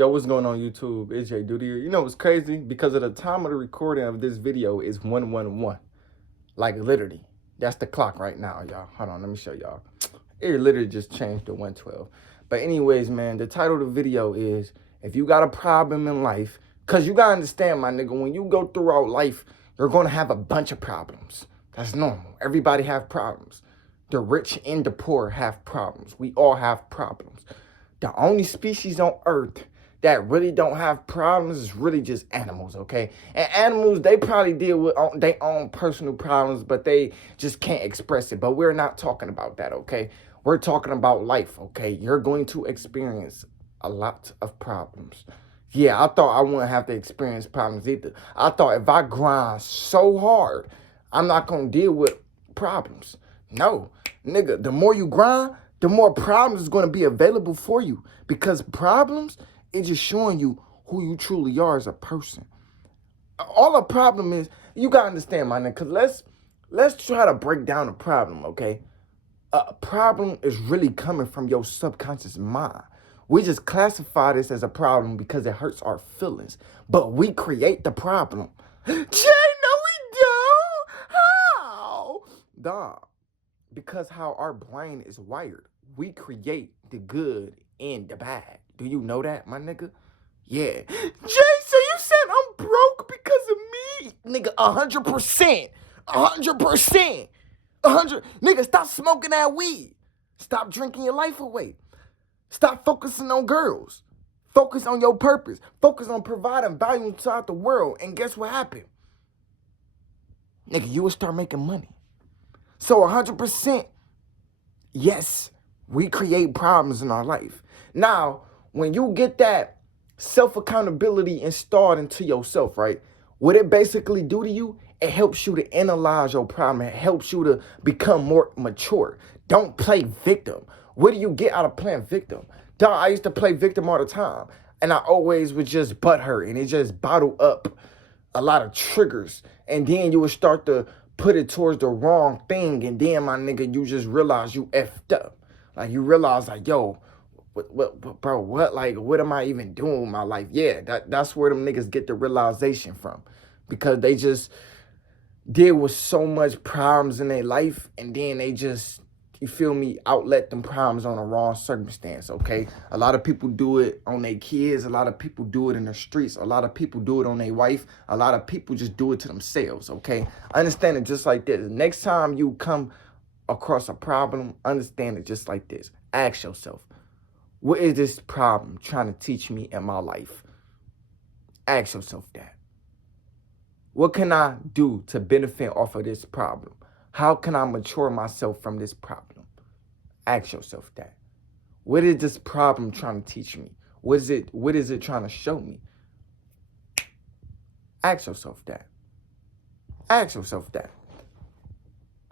Yo, what's going on YouTube? It's Jay Duty here. You know what's crazy? Because of the time of the recording of this video is 111. Like literally. That's the clock right now, y'all. Hold on, let me show y'all. It literally just changed to 112. But anyways, man, the title of the video is if you got a problem in life, because you gotta understand, my nigga, when you go throughout life, you're gonna have a bunch of problems. That's normal. Everybody have problems. The rich and the poor have problems. We all have problems. The only species on earth that really don't have problems is really just animals, okay? And animals, they probably deal with their own personal problems, but they just can't express it. But we're not talking about that, okay? We're talking about life, okay? You're going to experience a lot of problems. Yeah, I thought I wouldn't have to experience problems either. I thought if I grind so hard, I'm not going to deal with problems. No, nigga, the more you grind, the more problems is going to be available for you, because problems is just showing you who you truly are as a person. All a problem is, you got to understand, my nigga, because let's try to break down a problem, okay? A problem is really coming from your subconscious mind. We just classify this as a problem because it hurts our feelings, but we create the problem. Jay, no we don't. How? Dog. Because how our brain is wired, we create the good and the bad. Do you know that, my nigga? Yeah. Jay, so you said I'm broke because of me? Nigga, 100%. 100%. 100. Nigga, stop smoking that weed. Stop drinking your life away. Stop focusing on girls. Focus on your purpose. Focus on providing value inside the world. And guess what happened? Nigga, you will start making money. So 100%, yes, we create problems in our life. Now, when you get that self-accountability installed into yourself, right, what it basically do to you, it helps you to analyze your problem. It helps you to become more mature. Don't play victim. What do you get out of playing victim? Dog, I used to play victim all the time, and I always would just butthurt, and it just bottled up a lot of triggers, and then you would start to put it towards the wrong thing, and then, my nigga, you just realize you effed up. Like, you realize, like, yo, bro, what am I even doing with my life? Yeah, that's where them niggas get the realization from, because they just deal with so much problems in their life, and then they just, you feel me, outlet them problems on the wrong circumstance, okay? A lot of people do it on their kids. A lot of people do it in the streets. A lot of people do it on their wife. A lot of people just do it to themselves, okay? Understand it just like this. Next time you come across a problem, understand it just like this. Ask yourself, what is this problem trying to teach me in my life? Ask yourself that. What can I do to benefit off of this problem? How can I mature myself from this problem? Ask yourself that. What is this problem trying to teach me? What is it trying to show me? Ask yourself that. Ask yourself that.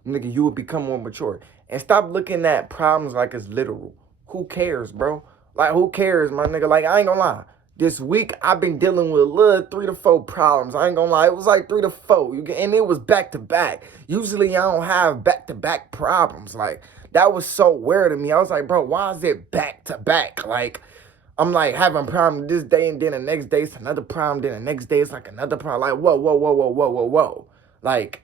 Nigga, you will become more mature. And stop looking at problems like it's literal. Who cares, bro? Like, who cares, my nigga? Like, I ain't gonna lie. This week, I've been dealing with a little 3 to 4 problems. I ain't gonna lie. It was like 3 to 4. And it was back to back. Usually, I don't have back to back problems. Like, that was so weird to me. I was like, bro, why is it back to back? Like, I'm like having a problem this day, and then the next day it's another problem. Then the next day it's like another problem. Like, whoa. Like,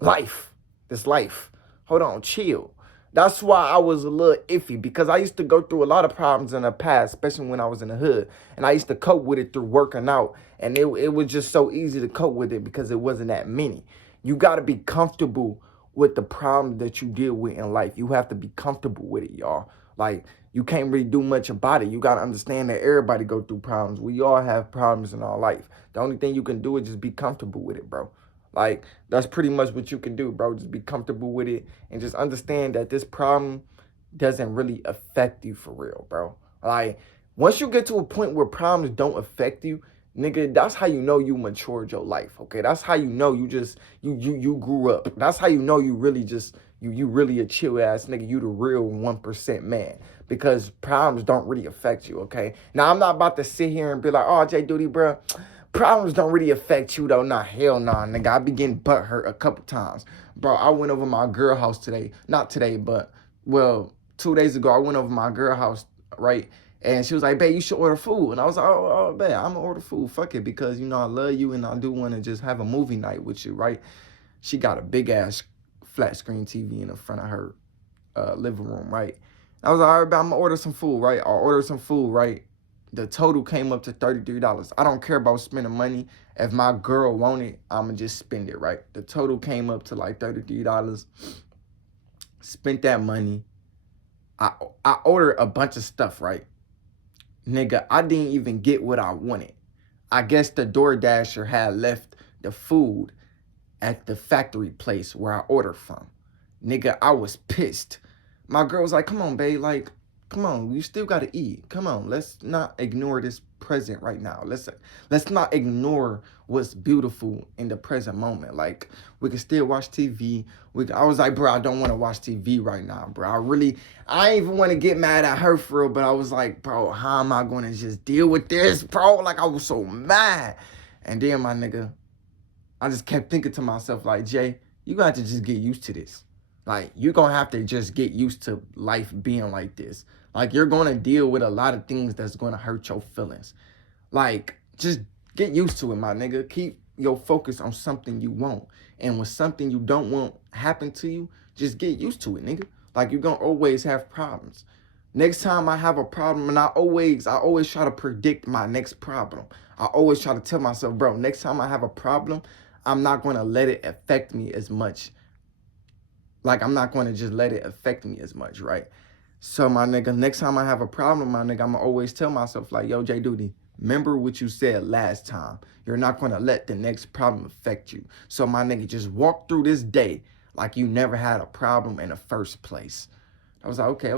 life. This life. Hold on, chill. That's why I was a little iffy, because I used to go through a lot of problems in the past, especially when I was in the hood. And I used to cope with it through working out. And it was just so easy to cope with it because it wasn't that many. You got to be comfortable with the problem that you deal with in life. You have to be comfortable with it, y'all. Like, you can't really do much about it. You got to understand that everybody go through problems. We all have problems in our life. The only thing you can do is just be comfortable with it, bro. Like, that's pretty much what you can do, bro. Just be comfortable with it and just understand that this problem doesn't really affect you for real, bro. Like, once you get to a point where problems don't affect you, nigga, that's how you know you matured your life, okay? That's how you know you just, you grew up. That's how you know you really just, you really a chill ass nigga. You the real 1% man, because problems don't really affect you, okay? Now, I'm not about to sit here and be like, oh, Jay Duty, bro, problems don't really affect you, though. Nah, hell nah, nigga. I been getting butt hurt a couple times. Bro, I went over my girl house today. Not today, but, well, 2 days ago, I went over my girl house, right? And she was like, babe, you should order food. And I was like, oh, babe, I'm gonna order food. Fuck it, because, you know, I love you and I do want to just have a movie night with you, right? She got a big ass flat screen TV in the front of her living room, right? I was like, all right, babe, I'm gonna order some food, right? I'll order some food, right? The total came up to $33. I don't care about spending money. If my girl want it, I'ma just spend it, right? The total came up to like $33. Spent that money. I ordered a bunch of stuff, right? Nigga, I didn't even get what I wanted. I guess the DoorDasher had left the food at the factory place where I ordered from. Nigga, I was pissed. My girl was like, come on, babe, like, come on, you still gotta eat. Come on, let's not ignore this present right now. Let's not ignore what's beautiful in the present moment. Like, we can still watch TV. I was like, bro, I don't want to watch TV right now, bro. I ain't even want to get mad at her for real, but I was like, bro, how am I gonna just deal with this, bro? Like, I was so mad. And then, my nigga, I just kept thinking to myself, like, Jay, you got to just get used to this. Like, you're going to have to just get used to life being like this. Like, you're going to deal with a lot of things that's going to hurt your feelings. Like, just get used to it, my nigga. Keep your focus on something you want. And when something you don't want happen to you, just get used to it, nigga. Like, you're going to always have problems. Next time I have a problem, and I always try to predict my next problem. I always try to tell myself, bro, next time I have a problem, I'm not going to let it affect me as much. Like, I'm not going to just let it affect me as much, right? So, my nigga, next time I have a problem, my nigga, I'm going to always tell myself, like, yo, J Duty, remember what you said last time. You're not going to let the next problem affect you. So, my nigga, just walk through this day like you never had a problem in the first place. I was like, okay.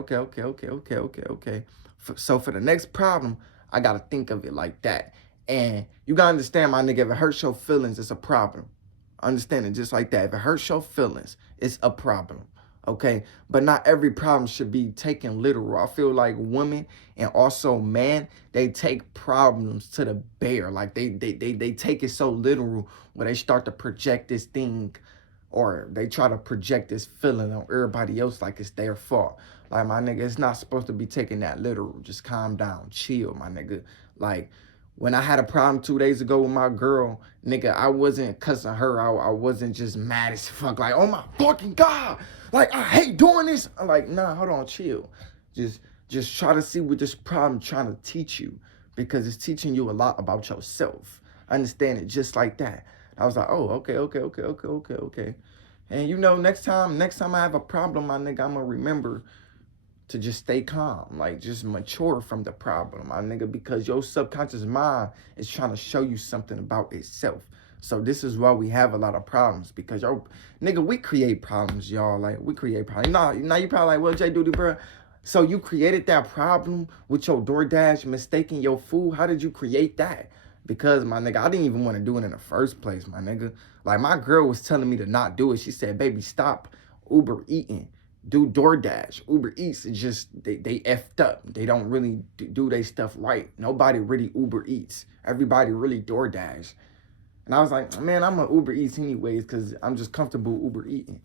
So, for the next problem, I got to think of it like that. And you got to understand, my nigga, if it hurts your feelings, it's a problem. Understand it just like that. If it hurts your feelings, it's a problem, okay? But not every problem should be taken literal. I feel like women and also men, they take problems to the bear. Like they take it so literal where they start to project this thing, or they try to project this feeling on everybody else like it's their fault. Like, my nigga, it's not supposed to be taken that literal. Just calm down, chill, my nigga. Like, when I had a problem 2 days ago with my girl, nigga, I wasn't cussing her out. I wasn't just mad as fuck, like, oh my fucking God, like, I hate doing this. I'm like, nah, hold on, chill. Just try to see what this problem trying to teach you, because it's teaching you a lot about yourself. Understand it just like that. I was like, oh, okay. And you know, next time I have a problem, my nigga, I'm gonna remember to just stay calm, like just mature from the problem, my nigga, because your subconscious mind is trying to show you something about itself. So this is why we have a lot of problems, because yo, nigga, we create problems, y'all. Like, we create problems. Now you probably like, well, J Duty, bro, so you created that problem with your DoorDash mistaking your food? How did you create that? Because, my nigga, I didn't even want to do it in the first place, my nigga. Like, my girl was telling me to not do it. She said, baby, stop Uber eating. Do DoorDash. Uber Eats is just, they effed up. They don't really do their stuff right. Nobody really Uber Eats. Everybody really DoorDash. And I was like, man, I'm a Uber Eats anyways, because I'm just comfortable Uber eating.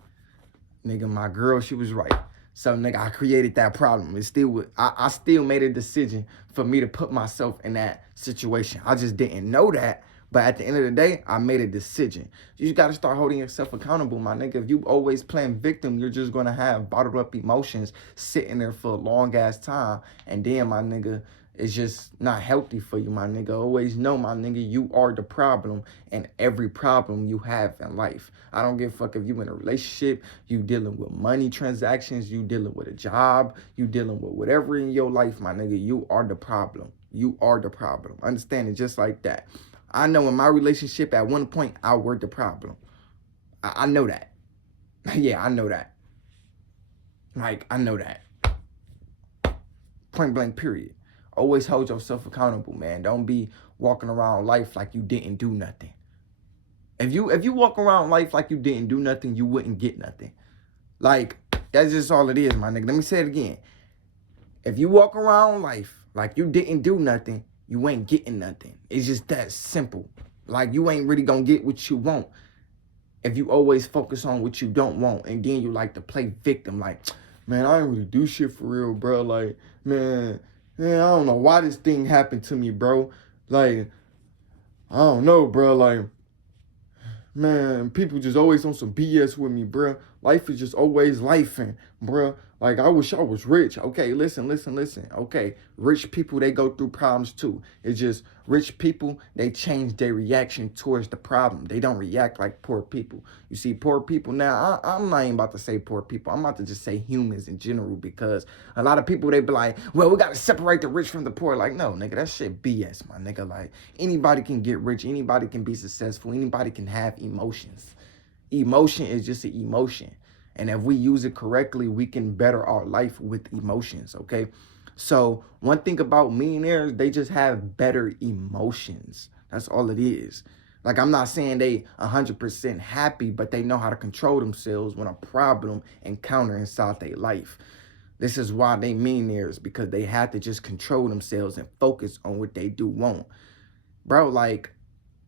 Nigga, my girl, she was right. So, nigga, I created that problem. It still, I still made a decision for me to put myself in that situation. I just didn't know that. But at the end of the day, I made a decision. You just got to start holding yourself accountable, my nigga. If you always playing victim, you're just going to have bottled up emotions sitting there for a long ass time. And then, my nigga, it's just not healthy for you, my nigga. Always know, my nigga, you are the problem in every problem you have in life. I don't give a fuck if you in a relationship, you dealing with money transactions, you dealing with a job, you dealing with whatever in your life, my nigga. You are the problem. You are the problem. Understand it just like that. I know in my relationship, at one point, I were the problem. I know that. Yeah, I know that. Like, I know that. Point blank, period. Always hold yourself accountable, man. Don't be walking around life like you didn't do nothing. If you walk around life like you didn't do nothing, you wouldn't get nothing. Like, that's just all it is, my nigga. Let me say it again. If you walk around life like you didn't do nothing, you ain't getting nothing. It's just that simple. Like, you ain't really gonna get what you want if you always focus on what you don't want, and then you like to play victim. Like, man, I ain't really do shit for real, bro. Like, man, man, I don't know why this thing happened to me, bro. Like, I don't know, bro. Like, man, people just always on some BS with me, bro. Life is just always lifing, bro. Like, I wish I was rich. Okay, listen. Okay, rich people, they go through problems too. It's just rich people, they change their reaction towards the problem. They don't react like poor people. You see, poor people now, I'm not even about to say poor people. I'm about to just say humans in general, because a lot of people, they be like, well, we got to separate the rich from the poor. Like, no, nigga, that shit BS, my nigga. Like, anybody can get rich. Anybody can be successful. Anybody can have emotions. Emotion is just an emotion. And if we use it correctly, we can better our life with emotions, okay? So one thing about millionaires, they just have better emotions. That's all it is. Like, I'm not saying they 100% happy, but they know how to control themselves when a problem encounter inside their life. This is why they millionaires, because they have to just control themselves and focus on what they do want. Bro, like,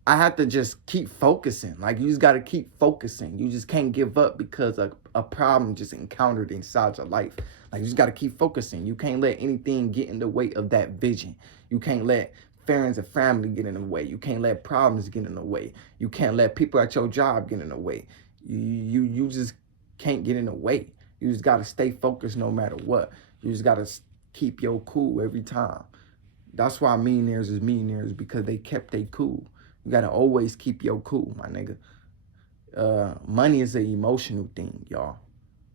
I have to just keep focusing. Like, you just got to keep focusing. You just can't give up because a problem just encountered inside your life. Like, you just got to keep focusing. You can't let anything get in the way of that vision. You can't let friends and family get in the way. You can't let problems get in the way. You can't let people at your job get in the way. You just can't get in the way. You just got to stay focused no matter what. You just got to keep your cool every time. That's why millionaires is millionaires, because they kept their cool. You gotta always keep your cool, my nigga. Money is an emotional thing, y'all.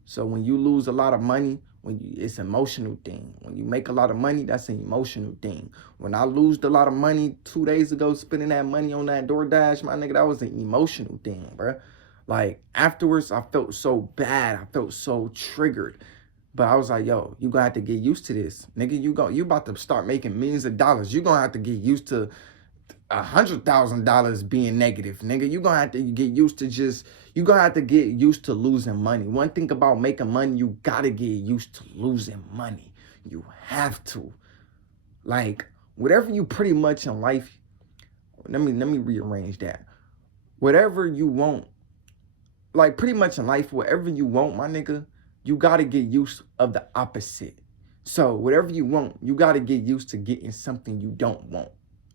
So when you lose a lot of money, it's an emotional thing. When you make a lot of money, that's an emotional thing. When I lost a lot of money 2 days ago, spending that money on that DoorDash, my nigga, that was an emotional thing, bro. Like, afterwards, I felt so bad. I felt so triggered. But I was like, yo, you gonna have to get used to this. Nigga, you about to start making millions of dollars. You gonna have to get used to $100,000 being negative, nigga. You gonna have to get used to you gonna have to get used to losing money. One thing about making money, you gotta get used to losing money. You have to. Like, whatever you pretty much in life, let me rearrange that. Whatever you want, like, pretty much in life, whatever you want, my nigga, you gotta get used of the opposite. So whatever you want, you gotta get used to getting something you don't want.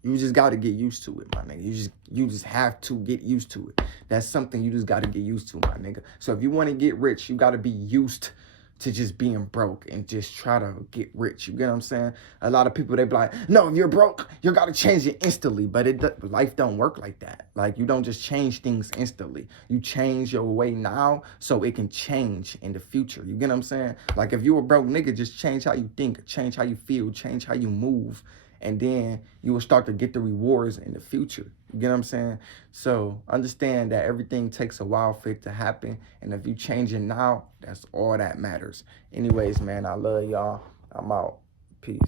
You just got to get used to it, my nigga. You just have to get used to it. That's something you just got to get used to, my nigga. So if you want to get rich, you got to be used to just being broke and just try to get rich. You get what I'm saying? A lot of people, they be like, no, if you're broke, you got to change it instantly. But life don't work like that. Like, you don't just change things instantly. You change your way now so it can change in the future. You get what I'm saying? Like, if you a broke nigga, just change how you think, change how you feel, change how you move. And then you will start to get the rewards in the future. You get what I'm saying? So understand that everything takes a while for it to happen. And if you change it now, that's all that matters. Anyways, man, I love y'all. I'm out. Peace.